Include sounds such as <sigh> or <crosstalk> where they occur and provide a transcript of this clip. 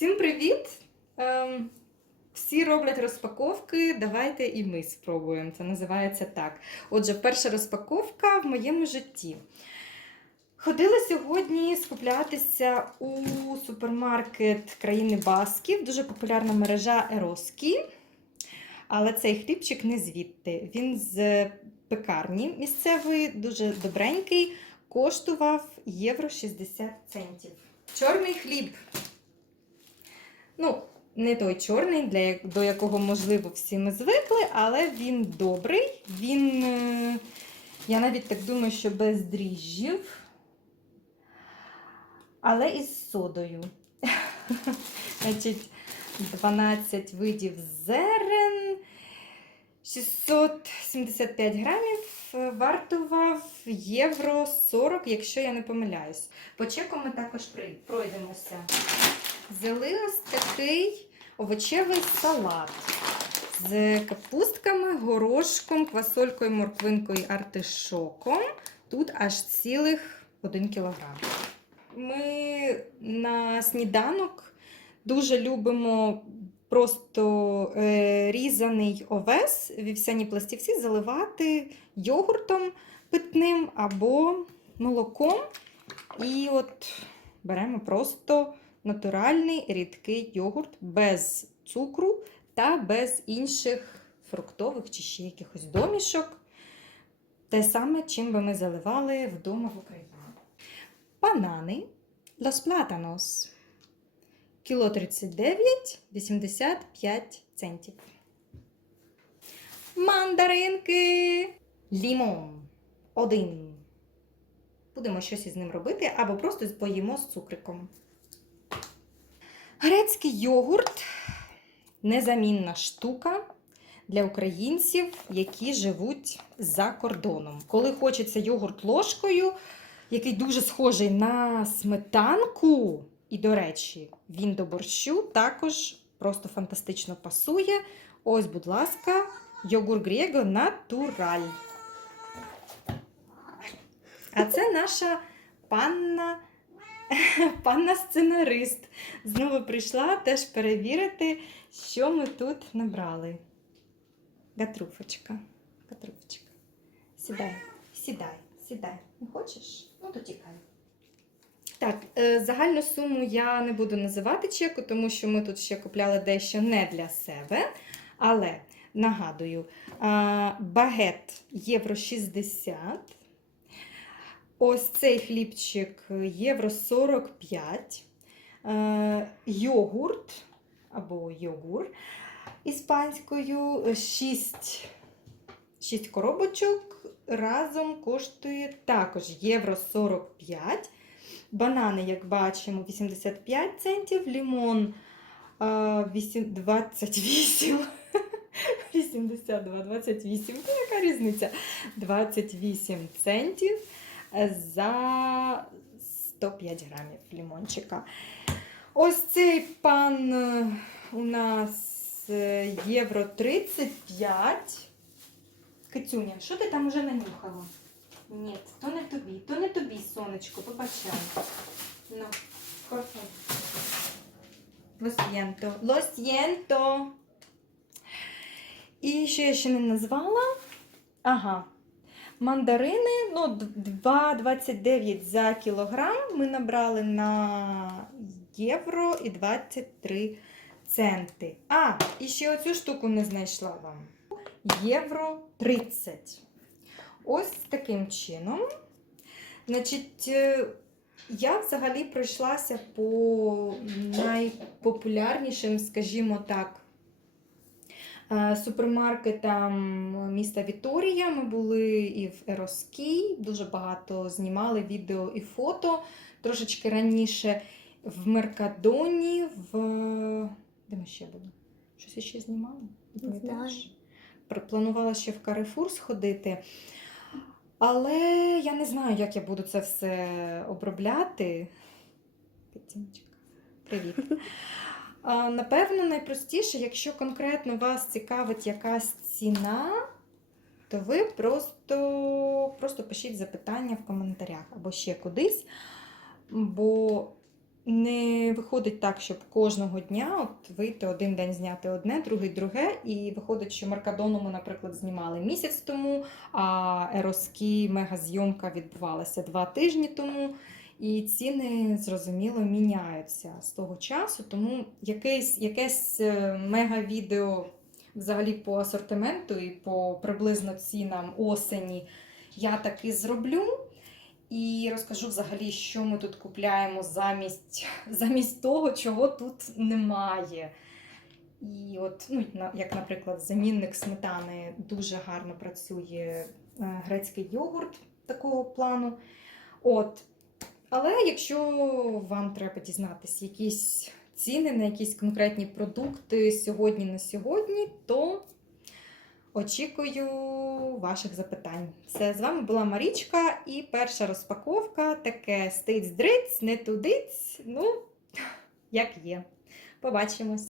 Всім привіт! Ем, всі роблять розпаковки. Давайте і ми спробуємо. Це називається так. Отже, перша розпаковка в моєму житті. Ходила сьогодні скуплятися у супермаркет країни Басків, дуже популярна мережа Ероски. Але цей хлібчик не звідти. Він з пекарні місцевої, дуже добренький, коштував євро 60 центів. Чорний хліб. Ну, не той чорний, для, до якого, можливо, всі ми звикли, але він добрий. Він, е, я навіть так думаю, що без дріжджів, але із содою. <laughs> Значить, 12 видів зерен, 675 грамів, вартував євро 40, якщо я не помиляюсь. По чеку ми також пройдемося. Взяли ось такий овочевий салат з капустками, горошком, квасолькою, морквинкою артишоком. Тут аж цілих 1 кілограм. Ми на сніданок дуже любимо просто е, різаний овес, вівсяні пластівці заливати йогуртом питним або молоком. І от беремо просто натуральний рідкий йогурт без цукру та без інших фруктових чи ще якихось домішок. Те саме, чим би ми заливали вдома в Україні. Банани Los Plátanos. Кіло 39, 85 центів. Мандаринки. Лімон. Один. Будемо щось із ним робити або просто поїмо з цукриком. Грецький йогурт незамінна штука для українців, які живуть за кордоном. Коли хочеться йогурт ложкою, який дуже схожий на сметанку, і, до речі, він до борщу також просто фантастично пасує. Ось, будь ласка, йогурт Грего натураль. А це наша панна <laughs> панна сценарист знову прийшла теж перевірити, що ми тут набрали. Гатруфочка. Гатруфочка. Сідай, сідай, сідай. Не хочеш? Ну, то тікай. Так, е, загальну суму я не буду називати чеку, тому що ми тут ще купляли дещо не для себе. Але нагадую, багет євро 60. Ось цей хлібчик євро 45. Е, йогурт або йогур іспанською 6, 6 коробочок разом коштує також євро 45. Банани, як бачимо, 85 центів, лімон е, 28. 82, 28. Ну, яка різниця? 28 центів за 105 грамів лімончика. Ось цей пан е, у нас е, євро 35. Кицюня, що ти там уже нанюхала? Ні, то не тобі, то не тобі, сонечко, побачай. Ну, корфу. Lo siento. Lo siento. І що я ще не назвала? Ага. Мандарини, ну, 2,29 за кілограм. Ми набрали на євро і 23 центи. А, і ще оцю штуку не знайшла вам. Євро 30. Ось таким чином. Значить, е, я взагалі пройшлася по найпопулярнішим, скажімо так, е, супермаркетам міста Віторія. Ми були і в Ероскій, дуже багато знімали відео і фото. Трошечки раніше в Меркадоні, в. Де ми ще були? Щось ще знімали? Не знаю. Планувала ще в Карифур сходити. Але я не знаю, як я буду це все обробляти. Привіт. <laughs> Напевно, найпростіше, якщо конкретно вас цікавить якась ціна, то ви просто, просто пишіть запитання в коментарях або ще кудись. Бо не виходить так, щоб кожного дня от вийти один день зняти одне, другий друге. І виходить, що Маркадону ми, наприклад, знімали місяць тому, а Ероскі мегазйомка відбувалася два тижні тому. І ціни, зрозуміло, міняються з того часу. Тому якесь, якесь е, мега-відео взагалі по асортименту і по приблизно цінам осені я таки зроблю. І розкажу взагалі, що ми тут купляємо замість, <laughs> замість того, чого тут немає. І от, ну, як, наприклад, замінник сметани дуже гарно працює е, грецький йогурт такого плану. От. Але якщо вам треба дізнатися якісь ціни на якісь конкретні продукти сьогодні на сьогодні, то очікую ваших запитань. Все, з вами була Марічка і перша розпаковка таке стиць-дриць, не тудиць. Ну, <laughs> як є. Побачимось!